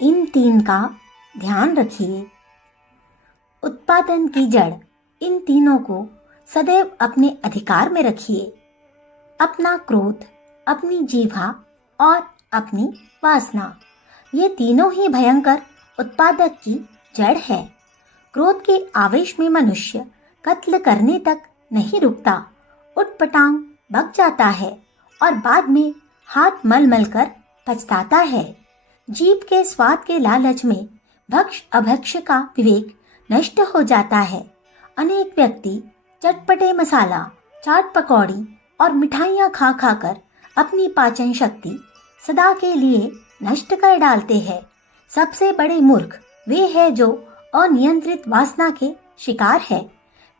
इन तीन का ध्यान रखिए। उत्पादन की जड़, इन तीनों को सदैव अपने अधिकार में रखिए। अपना क्रोध, अपनी जीभा और अपनी वासना, ये तीनों ही भयंकर उत्पादक की जड़ है। क्रोध के आवेश में मनुष्य कत्ल करने तक नहीं रुकता, उटपटांग बक जाता है और बाद में हाथ मल मल कर पछताता है। जीभ के स्वाद के लालच में भक्ष अभक्ष का विवेक नष्ट हो जाता है। अनेक व्यक्ति चटपटे मसाला, चाट पकौड़ी और मिठाइयाँ खा खा कर अपनी पाचन शक्ति सदा के लिए नष्ट कर डालते हैं। सबसे बड़े मूर्ख वे हैं जो अनियंत्रित वासना के शिकार है।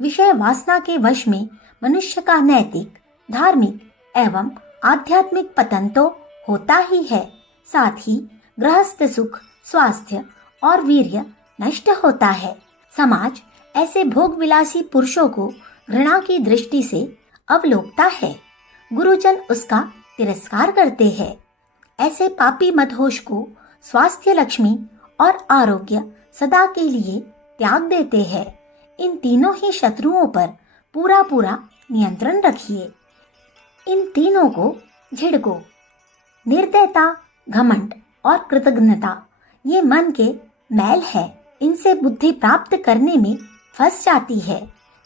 विषय वासना के वश में मनुष्य का नैतिक, धार्मिक एवं आध्यात्मिक पतन तो होता ही है, साथ ही गृहस्थ सुख, स्वास्थ्य और वीर्य नष्ट होता है। समाज ऐसे भोग विलासी पुरुषों को घृणा की दृष्टि से अवलोकता है। गुरुजन उसका तिरस्कार करते हैं। ऐसे पापी मदहोश को स्वास्थ्य, लक्ष्मी और आरोग्य सदा के लिए त्याग देते हैं। इन तीनों ही शत्रुओं पर पूरा पूरा नियंत्रण रखिए। इन तीनों को झिड़को। निर्दयता, घमंड और कृतघ्नता, ये मन के मैल है। इनसे बुद्धि प्राप्त करने में फंस जाती है।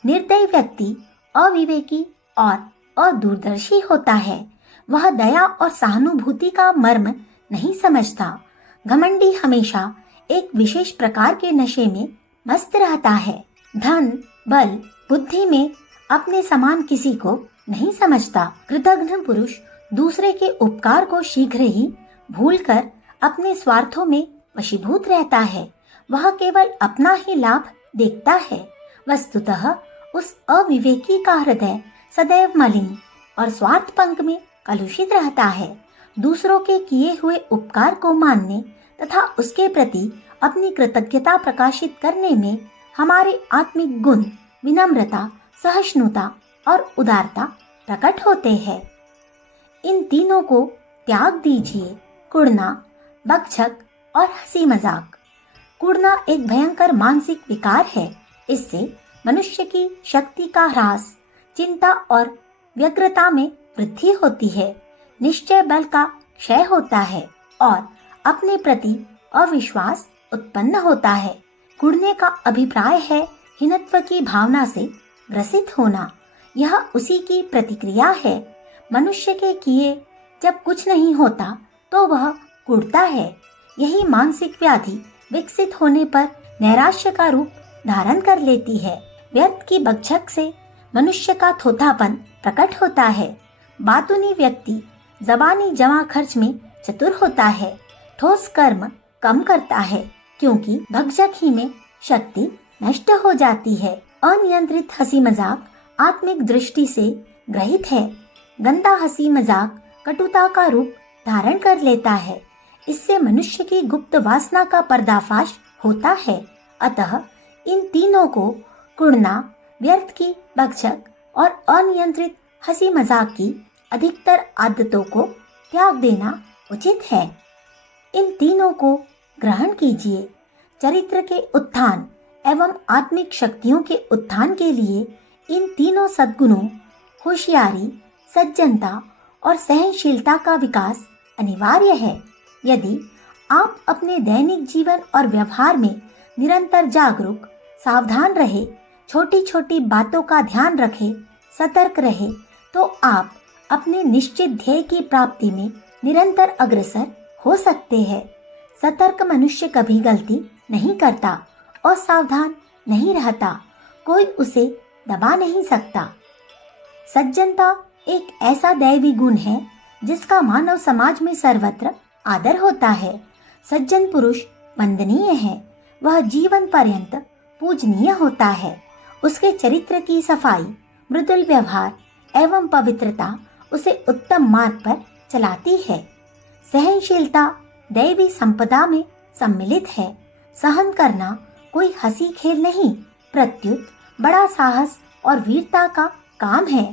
निर्दयी व्यक्ति अविवेकी और अदूरदर्शी होता है। वह दया और सहानुभूति का मर्म नहीं समझता। घमंडी हमेशा एक विशेष प्रकार के नशे में मस्त रहता है। धन, बल, बुद्धि में अपने समान किसी को नहीं समझता। कृतघ्न पुरुष दूसरे के उपकार को शीघ्र ही भूलकर अपने स्वार्थों में वशीभूत रहता है। वह केवल अपना ही लाभ देखता है। वस्तुतः उस अविवेकी का हृदय सदैव मलिन और स्वार्थ पंख में कलुषित रहता है। दूसरों के किए हुए उपकार को मानने तथा उसके प्रति अपनी कृतज्ञता प्रकाशित करने में हमारे आत्मिक गुण विनम्रता, सहिष्णुता और उदारता प्रकट होते हैं। इन तीनों को त्याग दीजिए। कुढ़ना, बकझक और हंसी मजाक। कुढ़ना एक भयंकर मानसिक विकार है। इससे मनुष्य की शक्ति का ह्रास, चिंता और व्यग्रता में वृद्धि होती है। निश्चय बल का क्षय होता है और अपने प्रति अविश्वास उत्पन्न होता है। कुढ़ने का अभिप्राय है हीनत्व की भावना से ग्रसित होना। यह उसी की प्रतिक्रिया है। मनुष्य के किए जब कुछ नहीं होता तो वह कुढ़ता है। यही मानसिक व्याधि विकसित होने पर नैराश्य का रूप धारण कर लेती है। व्यर्थ की बकझक से मनुष्य का थोथापन प्रकट होता है। बातूनी व्यक्ति जबानी जमा खर्च में चतुर होता है। ठोस कर्म कम करता है, क्योंकि भगझक ही में शक्ति नष्ट हो जाती है। अनियंत्रित हंसी मजाक आत्मिक दृष्टि से ग्रहित है। गंदा हंसी मजाक कटुता का रूप धारण कर लेता है। इससे मनुष्य की गुप्त वासना का पर्दाफाश होता है। अतः इन तीनों को, कुढ़ना, व्यर्थ की बकझक और अनियंत्रित हंसी मजाक की अधिकतर आदतों को त्याग देना उचित है। इन तीनों को ग्रहण कीजिए। चरित्र के उत्थान एवं आत्मिक शक्तियों के उत्थान के लिए इन तीनों सद्गुणों, होशियारी, सज्जनता और सहनशीलता का विकास अनिवार्य है। यदि आप अपने दैनिक जीवन और व्यवहार में निरंतर जागरूक, सावधान रहे, छोटी छोटी बातों का ध्यान रखें, सतर्क रहे, तो आप अपने निश्चित ध्येय की प्राप्ति में निरंतर अग्रसर हो सकते हैं। सतर्क मनुष्य कभी गलती नहीं करता और सावधान नहीं रहता। कोई उसे दबा नहीं सकता। सज्जनता एक ऐसा दैवी गुण है जिसका मानव समाज में सर्वत्र आदर होता है। सज्जन पुरुष वंदनीय है। वह जीवन पर्यंत पूजनीय होता है। उसके चरित्र की सफाई, मृदुल व्यवहार एवं पवित्रता उसे उत्तम मार्ग पर चलाती है। सहनशीलता दैवी संपदा में सम्मिलित है। सहन करना कोई हंसी खेल नहीं, प्रत्युत बड़ा साहस और वीरता का काम है।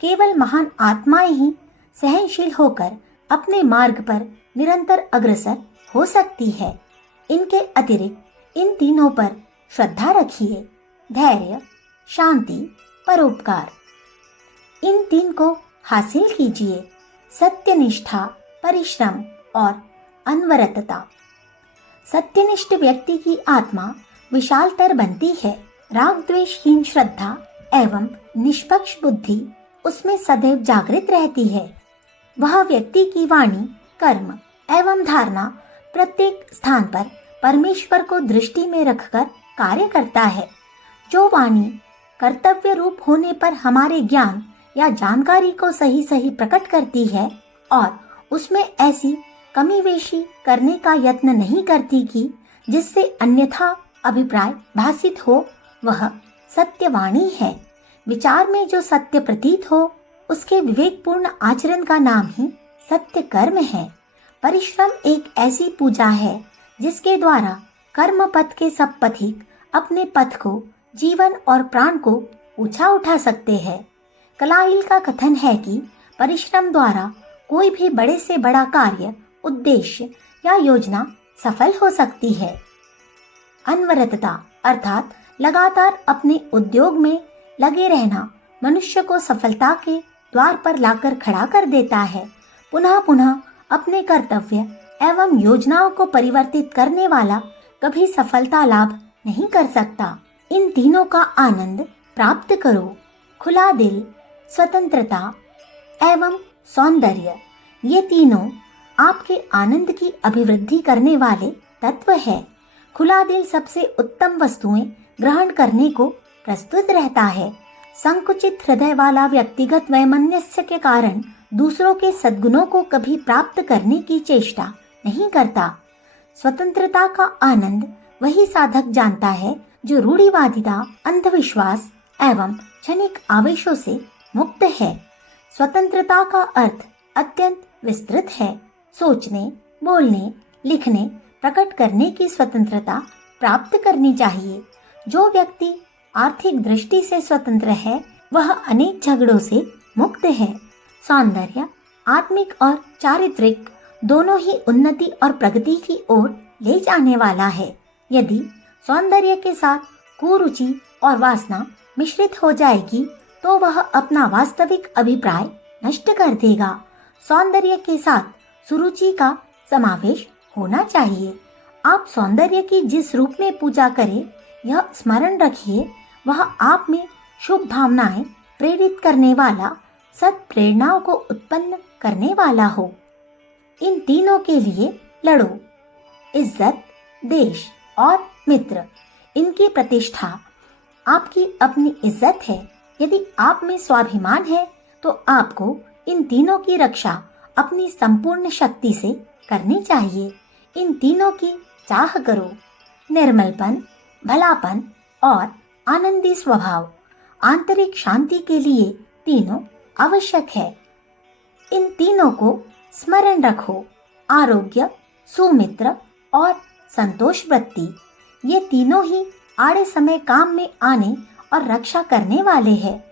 केवल महान आत्माएं ही सहनशील होकर अपने मार्ग पर निरंतर अग्रसर हो सकती है। इनके अतिरिक्त इन तीनों पर श्रद्धा रखिए: धैर्य, शांति, परोपकार। इन तीन को हासिल कीजिए: सत्यनिष्ठा, परिश्रम और अनवरतता। सत्यनिष्ठ व्यक्ति की आत्मा विशालतर बनती है। राग द्वेषहीन श्रद्धा एवं निष्पक्ष बुद्धि उसमें सदैव जागृत रहती है। वह व्यक्ति की वाणी, कर्म एवं धारणा प्रत्येक स्थान पर परमेश्वर को दृष्टि में रखकर कार्य करता है। जो वाणी कर्तव्य रूप होने पर हमारे ज्ञान या जानकारी को सही सही प्रकट करती है और उसमें ऐसी कमीवेशी करने का यत्न नहीं करती कि जिससे अन्यथा अभिप्राय भासित हो, वह सत्यवाणी है। विचार में जो सत्य प्रतीत हो, उसके विवेकपूर्ण आचरण का नाम ही सत्य कर्म है। परिश्रम एक ऐसी पूजा है जिसके द्वारा कर्म पथ के सब पथिक अपने पथ को, जीवन और प्राण को ऊंचा उठा सकते हैं। कलाइल का कथन है कि परिश्रम द्वारा कोई भी बड़े से बड़ा कार्य, उद्देश्य या योजना सफल हो सकती है। अनवरतता अर्थात लगातार अपने उद्योग में लगे रहना मनुष्य को सफलता के द्वार पर लाकर खड़ा कर देता है। पुनः पुनः अपने कर्तव्य एवं योजनाओं को परिवर्तित करने वाला कभी सफलता लाभ नहीं कर सकता। इन तीनों का आनंद प्राप्त करो: खुला दिल, स्वतंत्रता एवं सौंदर्य। ये तीनों आपके आनंद की अभिवृद्धि करने वाले तत्व है। खुला दिल सबसे उत्तम वस्तुएं ग्रहण करने को प्रस्तुत रहता है। संकुचित हृदय वाला व्यक्तिगत वैमनस्य के कारण दूसरों के सद्गुणों को कभी प्राप्त करने की चेष्टा नहीं करता। स्वतंत्रता का आनंद वही साधक जानता है जो रूढ़िवादिता, अंधविश्वास एवं क्षणिक आवेशों से मुक्त है। स्वतंत्रता का अर्थ अत्यंत विस्तृत है। सोचने, बोलने, लिखने, प्रकट करने की स्वतंत्रता प्राप्त करनी चाहिए। जो व्यक्ति आर्थिक दृष्टि से स्वतंत्र है, वह अनेक झगड़ों से मुक्त है। सौंदर्य आत्मिक और चारित्रिक दोनों ही उन्नति और प्रगति की ओर ले जाने वाला है। यदि सौंदर्य के साथ कुरुचि और वासना मिश्रित हो जाएगी तो वह अपना वास्तविक अभिप्राय नष्ट कर देगा। सौंदर्य के साथ सुरुचि का समावेश होना चाहिए। आप सौंदर्य की जिस रूप में पूजा करें, यह स्मरण रखिए, वह आप में शुभ भावनाएं प्रेरित करने वाला, सत प्रेरणाओं को उत्पन्न करने वाला हो। इन तीनों के लिए लड़ो: इज्जत, देश और मित्र। इनकी प्रतिष्ठा आपकी अपनी इज्जत है। यदि आप में स्वाभिमान है तो आपको इन तीनों की रक्षा अपनी संपूर्ण शक्ति से करनी चाहिए। इन तीनों की चाह करो: निर्मलपन, भलापन और आनंदी स्वभाव। आंतरिक शांति के लिए तीनों आवश्यक है। इन तीनों को स्मरण रखो: आरोग्य, सुमित्र और संतोष वृत्ति। ये तीनों ही आड़े समय काम में आने और रक्षा करने वाले हैं।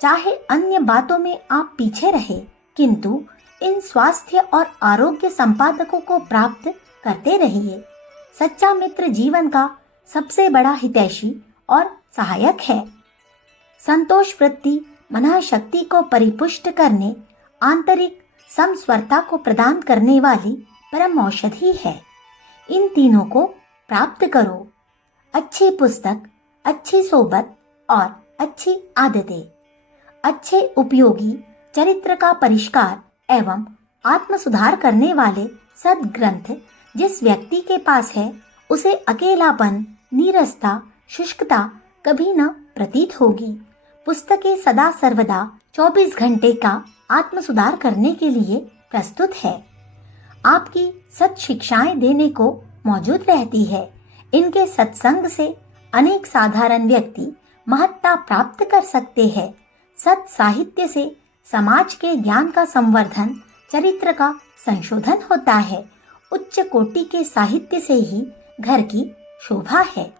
चाहे अन्य बातों में आप पीछे रहे, किंतु इन स्वास्थ्य और आरोग्य संपादकों को प्राप्त करते रहिए। सच्चा मित्र जीवन का सबसे बड़ा हितैषी और सहायक है। संतोष वृत्ति मन शक्ति को परिपुष्ट करने, आंतरिक समस्वरता को प्रदान करने वाली परम औषधि है। इन तीनों को प्राप्त करो: अच्छी पुस्तक, अच्छी सोबत और अच्छी आदतें। अच्छे उपयोगी चरित्र का परिष्कार एवं आत्म सुधार करने वाले सद्ग्रंथ जिस व्यक्ति के पास है, उसे अकेलापन, नीरसता, शुष्कता कभी न प्रतीत होगी। पुस्तकें सदा सर्वदा 24 घंटे का आत्म सुधार करने के लिए प्रस्तुत है। आपकी सत शिक्षाएं देने को मौजूद रहती है। इनके सत्संग से अनेक साधारण व्यक्ति महत्ता प्राप्त कर सकते हैं। सत साहित्य से समाज के ज्ञान का संवर्धन, चरित्र का संशोधन होता है। उच्च कोटि के साहित्य से ही घर की शोभा है।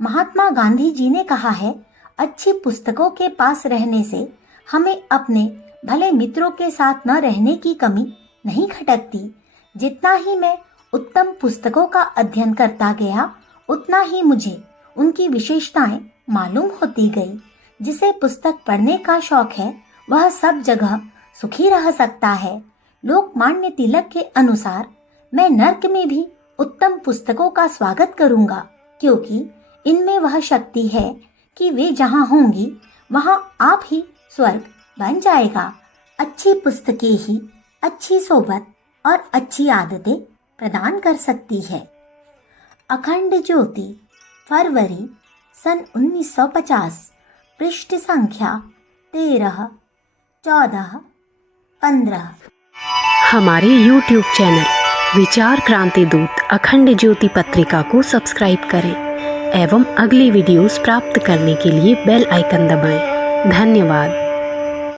महात्मा गांधी जी ने कहा है, अच्छी पुस्तकों के पास रहने से हमें अपने भले मित्रों के साथ न रहने की कमी नहीं खटकती। जितना ही मैं उत्तम पुस्तकों का अध्ययन करता गया, उतना ही मुझे उनकी विशेषताएं मालूम होती गई। जिसे पुस्तक पढ़ने का शौक है वह सब जगह सुखी रह सकता है। लोकमान्य तिलक के अनुसार मैं नर्क में भी उत्तम पुस्तकों का स्वागत करूंगा, क्योंकि इनमें वह शक्ति है कि वे जहाँ होंगी वहाँ आप ही स्वर्ग बन जाएगा। अच्छी पुस्तकें ही अच्छी सोबत और अच्छी आदतें प्रदान कर सकती है। अखंड ज्योति, फरवरी सन 1950, पृष्ठ संख्या 13, 14, 15। हमारे YouTube चैनल विचार क्रांति दूत अखंड ज्योति पत्रिका को सब्सक्राइब करें एवं अगली वीडियोस प्राप्त करने के लिए बेल आइकन दबाएं। धन्यवाद।